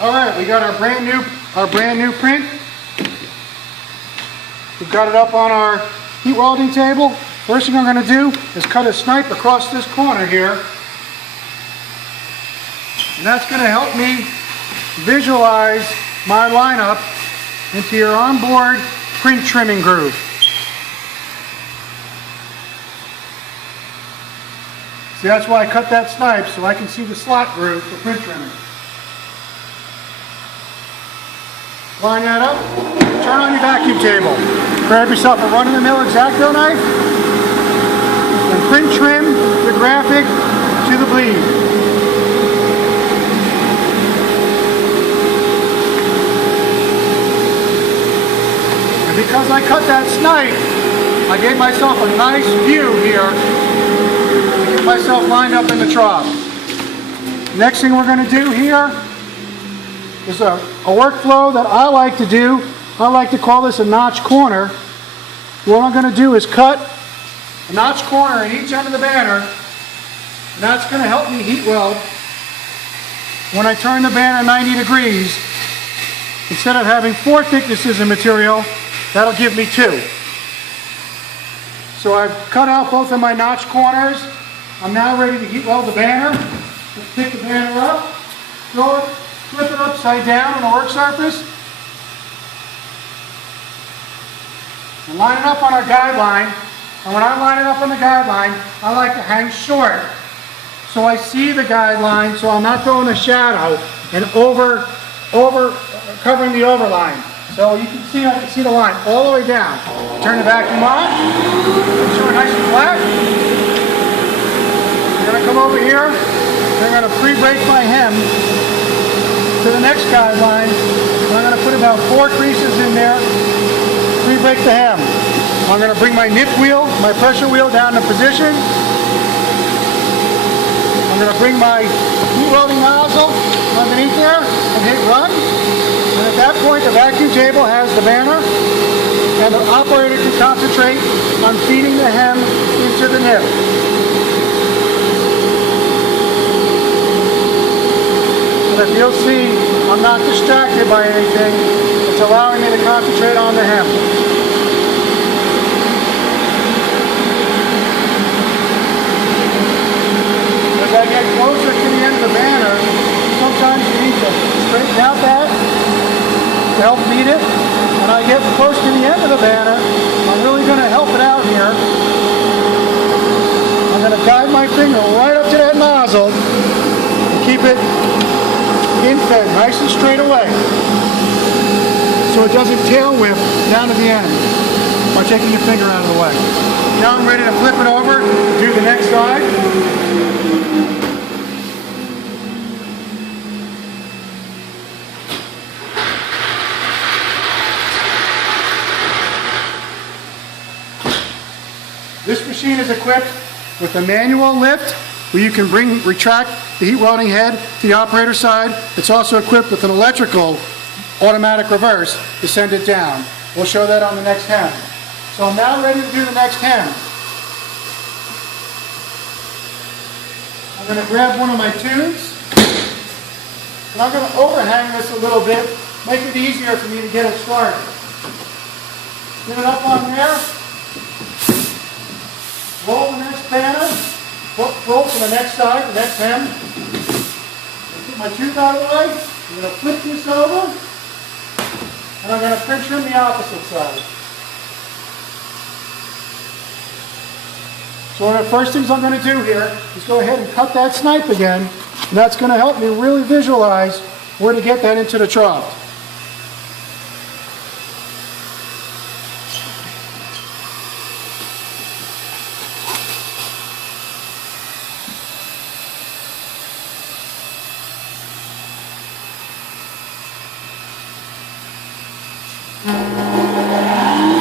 All right, we got our brand new print. We've got it up on our heat welding table. First thing I'm going to do is cut a snipe across this corner here. And that's going to help me visualize my lineup into your onboard print trimming groove. See, that's why I cut that snipe, so I can see the slot groove for print trimming. Line that up, turn on your vacuum table. Grab yourself a run-of-the-mill X-Acto knife and print trim the graphic to the bleed. And because I cut that snipe, I gave myself a nice view here to get myself lined up in the trough. Next thing we're going to do here is a workflow that I like to do. I like to call this a notch corner. What I'm going to do is cut a notch corner at each end of the banner, and that's going to help me heat weld. When I turn the banner 90 degrees, instead of having 4 thicknesses of material, that'll give me 2. So I've cut out both of my notch corners. I'm now ready to heat weld the banner. Let's pick the banner up, throw it, flip it upside down on the work surface, and line it up on our guideline. And when I line it up on the guideline, I like to hang short so I see the guideline, so I'm not throwing a shadow and covering the overline. So you can see, I can see the line all the way down. Turn the vacuum on, make sure we're nice and flat. I'm going to come over here, and I'm going to pre-break my hem to the next guideline. I'm going to put about 4 creases in there, pre-break the hem. I'm going to bring my nip wheel, my pressure wheel down to position. I'm going to bring my heat welding nozzle underneath there and hit run. And at that point, the vacuum table has the banner, and the operator can concentrate on feeding the hem into the nip. And if you'll see, I'm not distracted by anything. It's allowing me to concentrate on the hem. As I get closer to the end of the banner, sometimes you need to straighten out that to help feed it. When I get close to the end of the banner, I'm really going to help it out here. I'm going to guide my finger right up to that nozzle and keep it in-fed nice and straight away, so it doesn't tail whip down to the end by taking your finger out of the way. Now I'm ready to flip it over, do the next side. This machine is equipped with a manual lift where you can retract the heat welding head to the operator side. It's also equipped with an electrical automatic reverse to send it down. We'll show that on the next hem. So I'm now ready to do the next hem. I'm going to grab one of my tubes, and I'm going to overhang this a little bit, make it easier for me to get it started. Get it up on there, roll the next banner, roll to the next side, the next hem. Get my tube out of the way. I'm going to flip this over, and I'm going to print trim the opposite side. So one of the first things I'm going to do here is go ahead and cut that snipe again, and that's going to help me really visualize where to get that into the trough.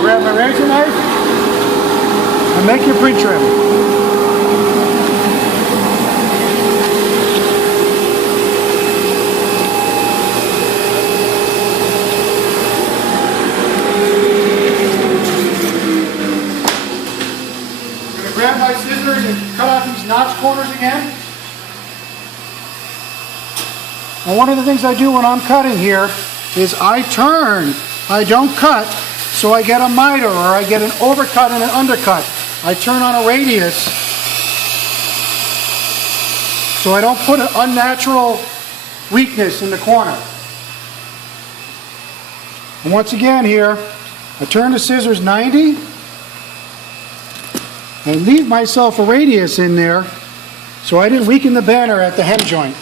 Grab my razor knife and make your print trim. I'm going to grab my scissors and cut out these notch corners again. And one of the things I do when I'm cutting here is I turn. I don't cut, so I get a miter or I get an overcut and an undercut. I turn on a radius so I don't put an unnatural weakness in the corner. And once again here, I turn the scissors 90 and leave myself a radius in there so I didn't weaken the banner at the hem joint.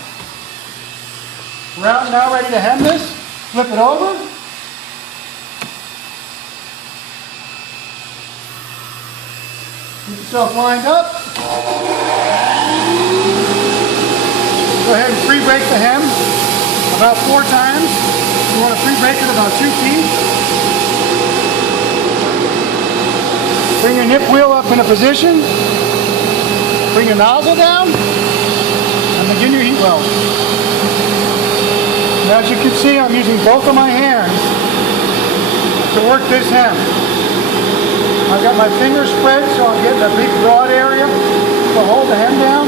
We're out now ready to hem this. Flip it over. Keep yourself lined up. Go ahead and pre-break the hem about 4 times. You want to pre-break it about 2 feet. Bring your nip wheel up in a position. Bring your nozzle down. And begin your heat weld. Now, as you can see, I'm using both of my hands to work this hem. I've got my fingers spread so I'm getting a big broad area to hold the hem down.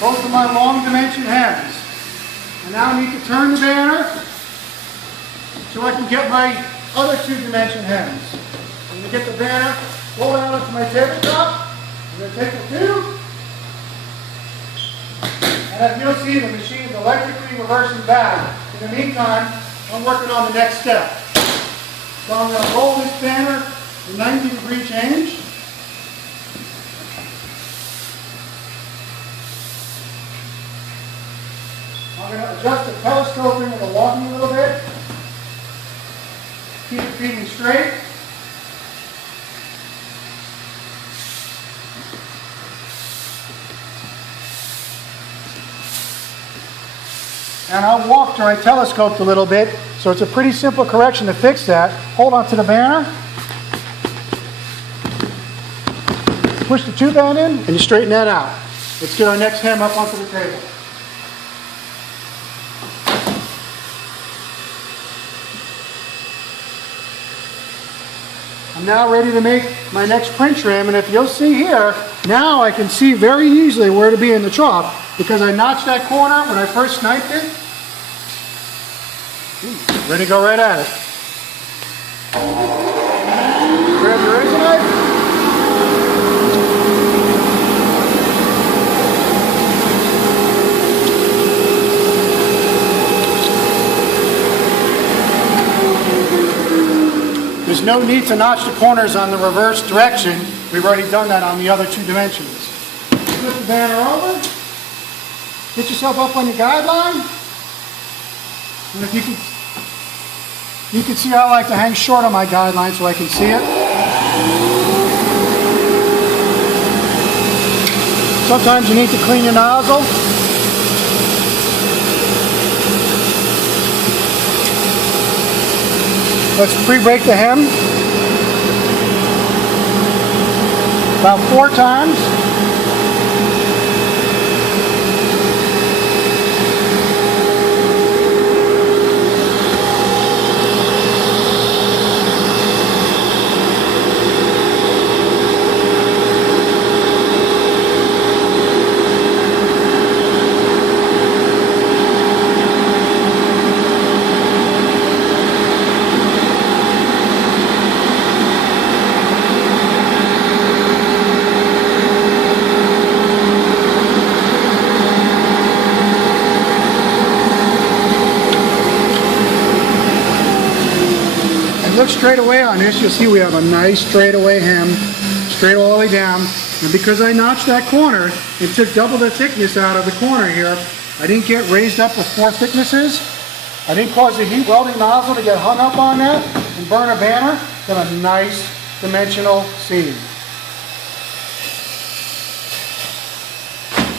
Both of my long dimension hems. I now need to turn the banner so I can get my other 2 dimension hems. I'm going to get the banner, pull it out onto my tabletop. I'm going to take the tube. And as you'll see, the machine is electrically reversing back. In the meantime, I'm working on the next step. So I'm going to roll this banner to 90-degree change. I'm going to adjust the telescoping and the walking a little bit. Keep it feeding straight. And I walked or I telescoped a little bit, so it's a pretty simple correction to fix that. Hold on to the banner. Push the tube band in, and you straighten that out. Let's get our next hem up onto the table. I'm now ready to make my next print trim, and if you'll see here, now I can see very easily where to be in the trough because I notched that corner when I first sniped it. Ready to go right at it. Grab your razor knife. There's no need to notch the corners on the reverse direction. We've already done that on the other 2 dimensions. Flip the banner over. Get yourself up on your guideline. And if you can see I like to hang short on my guideline so I can see it. Sometimes you need to clean your nozzle. Let's pre-break the hem about 4 times. Look straight away on this, you'll see we have a nice straightaway hem, straight all the way down. And because I notched that corner and took double the thickness out of the corner here, I didn't get raised up with 4 thicknesses. I didn't cause the heat welding nozzle to get hung up on that and burn a banner. Got a nice dimensional seam.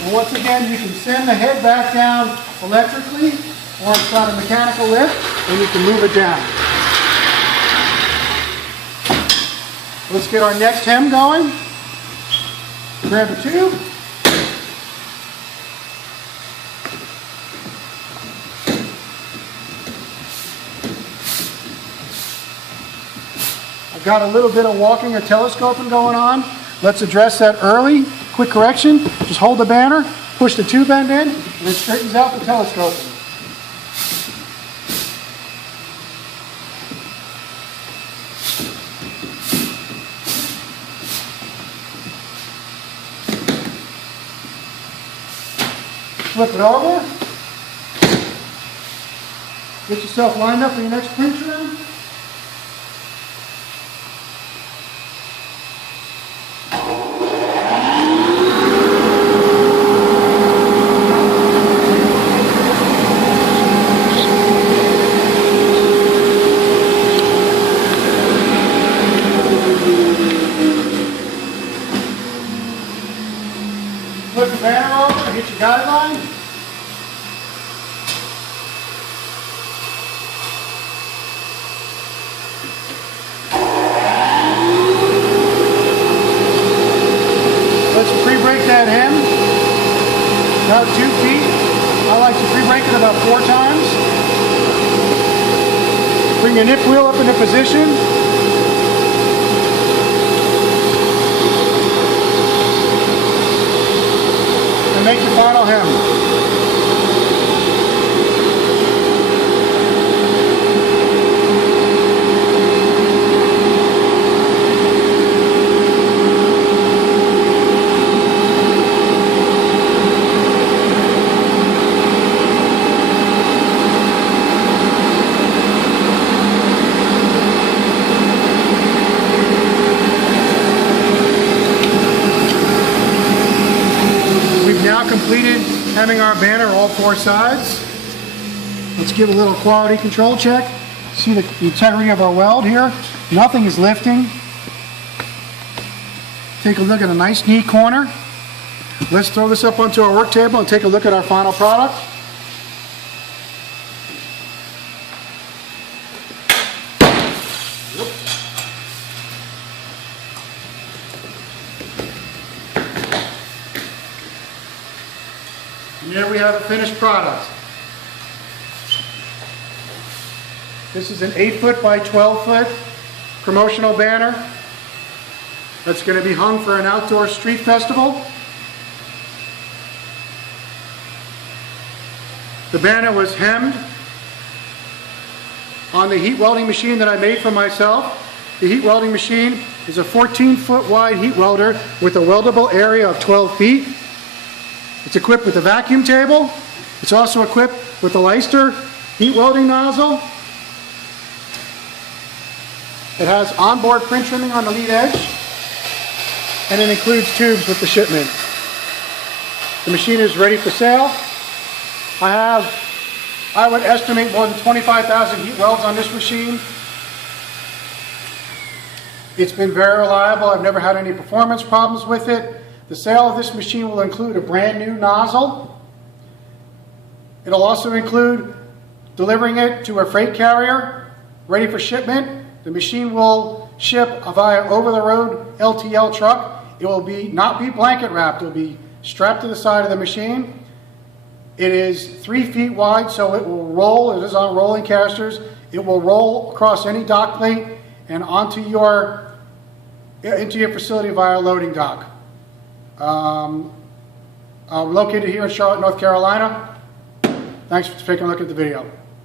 And once again, you can send the head back down electrically, or it's got a mechanical lift, and you can move it down. Let's get our next hem going. Grab a tube. I've got a little bit of walking or telescoping going on. Let's address that early. Quick correction. Just hold the banner, push the tube end in, and it straightens out the telescoping. Flip it over. Get yourself lined up for your next print trim. Flip the banner over and hit your guideline. Let's pre-break that hem. About 2 feet. I like to pre-break it about 4 times. Bring your nip wheel up into position. And make your final hem. Completed hemming our banner all 4 sides. Let's give a little quality control check. See the integrity of our weld here. Nothing is lifting. Take a look at a nice neat corner. Let's throw this up onto our work table and take a look at our final product. And there we have a finished product. This is an 8-foot by 12-foot promotional banner that's going to be hung for an outdoor street festival. The banner was hemmed on the heat welding machine that I made for myself. The heat welding machine is a 14-foot wide heat welder with a weldable area of 12 feet. It's equipped with a vacuum table. It's also equipped with the Leister Heat Welding Nozzle. It has onboard print trimming on the lead edge, and it includes tubes with the shipment. The machine is ready for sale. I would estimate more than 25,000 heat welds on this machine. It's been very reliable. I've never had any performance problems with it. The sale of this machine will include a brand new nozzle. It'll also include delivering it to a freight carrier, ready for shipment. The machine will ship via over-the-road LTL truck. It will not be blanket wrapped. It will be strapped to the side of the machine. It is 3 feet wide, so it will roll. It is on rolling casters. It will roll across any dock plate and into your facility via a loading dock. I'm located here in Charlotte, North Carolina. Thanks for taking a look at the video.